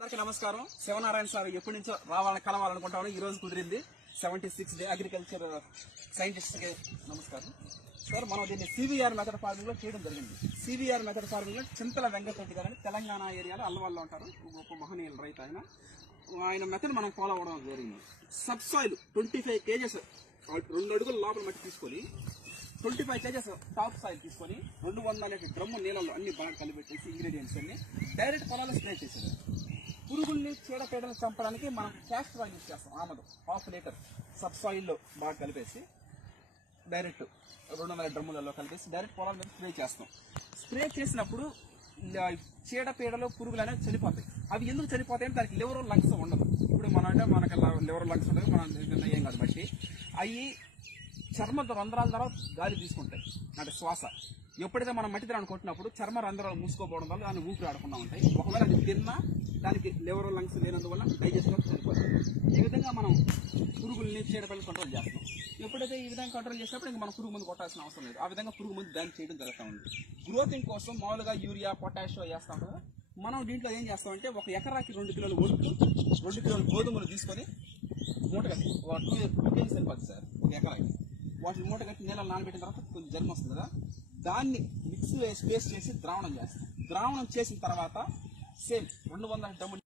అందరికీ నమస్కారం. శివనారాయణ సార్ ఎప్పటి నుంచో రావాలని కలవాలనుకుంటాను. ఈ రోజు కుదిరింది. 76 డే అగ్రికల్చర్ సైంటిస్ట్ కి నమస్కారం సార్. మనం దీన్ని సివిఆర్ మెథడ్ ఫార్మింగ్ లో చేయడం జరిగింది. సివిఆర్ మెథడ్ ఫార్మింగ్ లో చింతల వెంకటరెడ్డి గారు తెలంగాణ ఏరియాలో అల్లవల్లో ఉంటారు. ఒక మహనీయుల రైతు ఆయన మెథడ్ మనం ఫాలో అవడం జరిగింది. సబ్ సాయిల్ 25 kgs 2 అడుగుల లోపల మట్టి తీసుకొని 25 kgs టాప్ సాయిల్ తీసుకొని 200 లీటర్ డ్రమ్ము నీళ్ళలో అన్ని బాగా కలిపెట్టేసి ఇంగ్రీడియంట్స్ అన్ని డైరెక్ట్ పొలాల్లో స్ప్రే చేసేది. పురుగుల్ని చీడపీడలు చంపడానికి మనం క్యాస్టర్ ఆయిల్ యూజ్ చేస్తాం. ఆమదు 1/2 లీటర్ సబ్ సాయిల్లో బాగా కలిపేసి డైరెక్ట్ 200 డ్రమ్ములలో కలిపేసి డైరెక్ట్ పొలాల మీద స్ప్రే చేస్తాం. స్ప్రే చేసినప్పుడు చీడపీడలు పురుగులు అనేవి చనిపోతాయి. అవి ఎందుకు చనిపోతాయంటే దానికి లివర్ లంగ్స్ ఉండదు. ఇప్పుడు మనకి లివర్ లంగ్స్ ఉండదు, మనం ఏం కాదు బట్టి అవి చర్మ రంధ్రాల ద్వారా గాలి తీసుకుంటాయి, అంటే శ్వాస. ఎప్పుడైతే మనం మట్టి ద్రావణం కొట్టినప్పుడు చర్మ రంధ్రాలు మూసుకోపోవడం వల్ల దాన్ని ఊపిరి ఆడకుండా ఉంటాయి. ఒకవేళ అది తిన్నా దానికి లివర్ లంగ్స్ లేనందువల్ల డైజెషన్ చనిపోతుంది. ఈ విధంగా మనం పురుగుల్ని చీడపల్లి కంట్రోల్ చేస్తాం. ఎప్పుడైతే ఈ విధంగా కంట్రోల్ చేసినప్పుడు ఇంకా మనం పురుగు మందు కొట్టాల్సిన అవసరం లేదు. ఆ విధంగా పురుగు మందు బ్యాన్ చేయడం జరుగుతూ ఉంది. గ్రోతింగ్ కోసం మామూలుగా యూరియా పొటాషియం వేస్తాం కదా, మనం దీంట్లో ఏం చేస్తామంటే 1 ఎకరాకి 2 కిలోలు ఒట్టు 2 కిలోలు గోధుమలు తీసుకొని మూట కట్టి 2 kg సరిపోతుంది సార్ 1 ఎకరాకి. వాటిని మూట కట్టి నీళ్ళలో నానబెట్టిన తర్వాత కొంచెం జన్మ వస్తుంది కదా, దాన్ని మిక్స్ వేసి పేస్ట్ చేసి ద్రావణం చేస్తాం. ద్రావణం చేసిన తర్వాత సేమ్ 200 డ్రమ్ములు